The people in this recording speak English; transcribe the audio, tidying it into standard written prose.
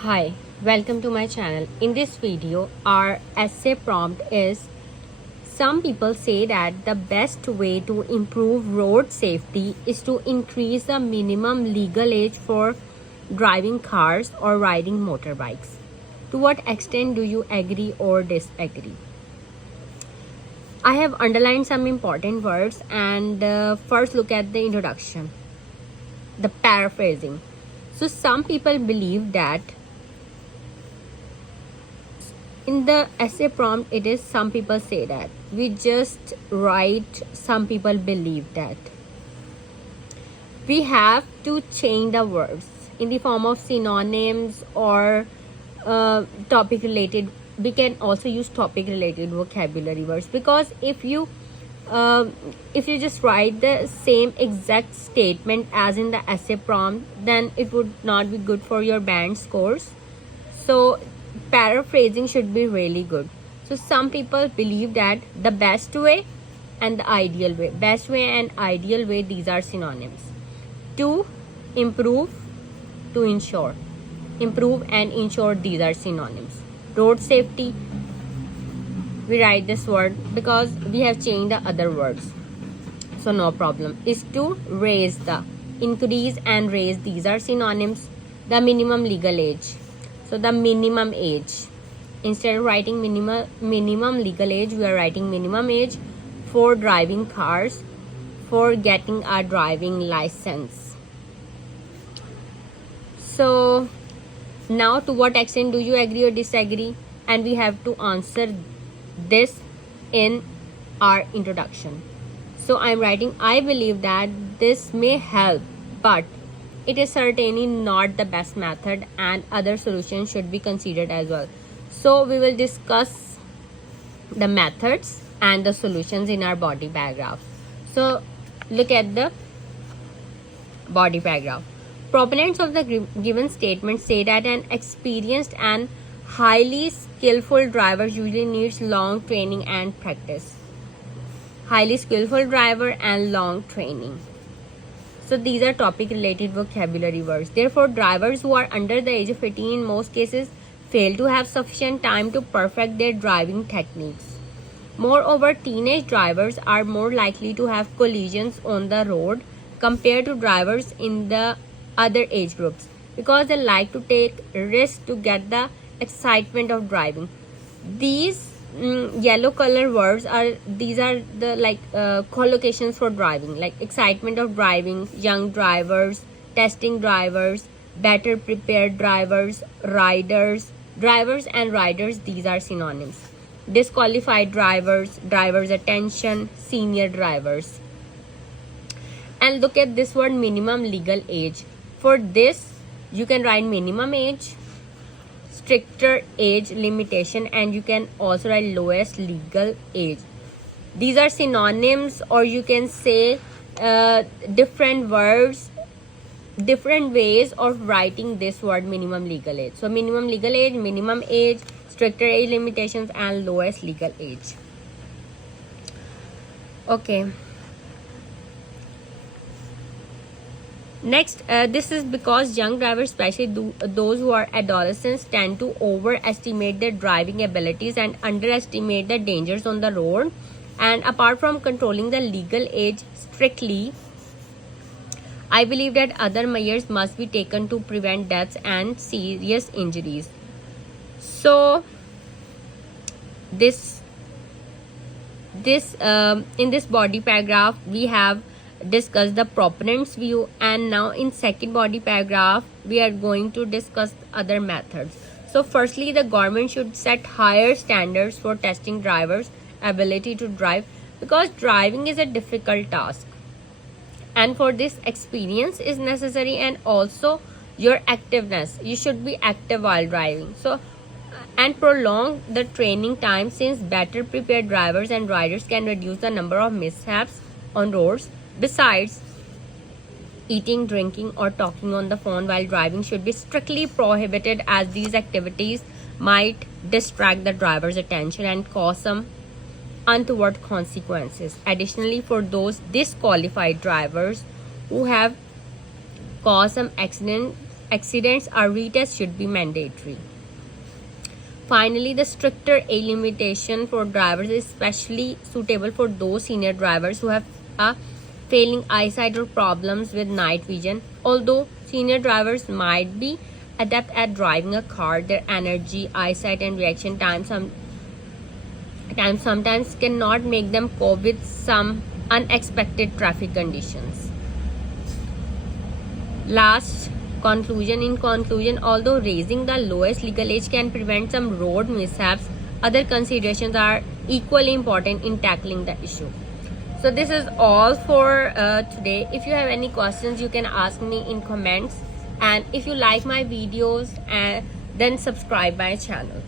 Hi, welcome to my channel. In this video, our essay prompt is: some people say that the best way to improve road safety is to increase the minimum legal age for driving cars or riding motorbikes. To what extent do you agree or disagree? I have underlined some important words and first look at the introduction, the paraphrasing. So, some people believe that in the essay prompt it is some people say that we just write some people believe that we have to change the words in the form of synonyms or topic related. We can also use topic related vocabulary words, because if you just write the same exact statement as in the essay prompt, then it would not be good for your band scores. So paraphrasing should be really good. So some people believe that the best way and the ideal way, best way and ideal way, these are synonyms. To improve, to ensure, improve and ensure, these are synonyms. Road safety, we write this word because we have changed the other words, so no problem. Is to raise, the increase and raise, these are synonyms. The minimum legal age, so the minimum age, instead of writing minimum legal age, we are writing minimum age for driving cars, for getting a driving license. So now, to what extent do you agree or disagree? And we have to answer this in our introduction. So I'm writing, I believe that this may help, but it is certainly not the best method and other solutions should be considered as well. So we will discuss the methods and the solutions in our body paragraph. So look at the body paragraph. Proponents of the given statement say that an experienced and highly skillful driver usually needs long training and practice. Highly skillful driver and long training. So these are topic related vocabulary words. Therefore, drivers who are under the age of 18 in most cases fail to have sufficient time to perfect their driving techniques. Moreover, teenage drivers are more likely to have collisions on the road compared to drivers in the other age groups, because they like to take risks to get the excitement of driving. These yellow color words are, these are the collocations for driving, like excitement of driving, young drivers, testing drivers, better prepared drivers, riders, drivers and riders, these are synonyms. Disqualified drivers, drivers attention, senior drivers. And look at this word minimum legal age. For this you can write minimum age, stricter age limitation, and you can also write lowest legal age. These are synonyms, or you can say different words, different ways of writing this word minimum legal age. So minimum legal age, stricter age limitations, and lowest legal age. Okay. Next, this is because young drivers, especially those who are adolescents, tend to overestimate their driving abilities and underestimate the dangers on the road. And apart from controlling the legal age strictly, I believe that other measures must be taken to prevent deaths and serious injuries. So in this body paragraph we have discuss the proponent's view, and now in second body paragraph we are going to discuss other methods. So firstly, the government should set higher standards for testing drivers' ability to drive, because driving is a difficult task, and for this experience is necessary, and also your activeness, you should be active while driving. So and prolong the training time, since better prepared drivers and riders can reduce the number of mishaps on roads. Besides, eating, drinking, or talking on the phone while driving should be strictly prohibited, as these activities might distract the driver's attention and cause some untoward consequences. Additionally, for those disqualified drivers who have caused some accident accidents, a retest should be mandatory. Finally, the stricter age limitation for drivers is especially suitable for those senior drivers who have a failing eyesight or problems with night vision. Although senior drivers might be adept at driving a car, their energy, eyesight, and reaction time sometimes cannot make them cope with some unexpected traffic conditions. In conclusion, although raising the lowest legal age can prevent some road mishaps, other considerations are equally important in tackling the issue. So this is all for today. If you have any questions, you can ask me in comments, and if you like my videos, then subscribe my channel.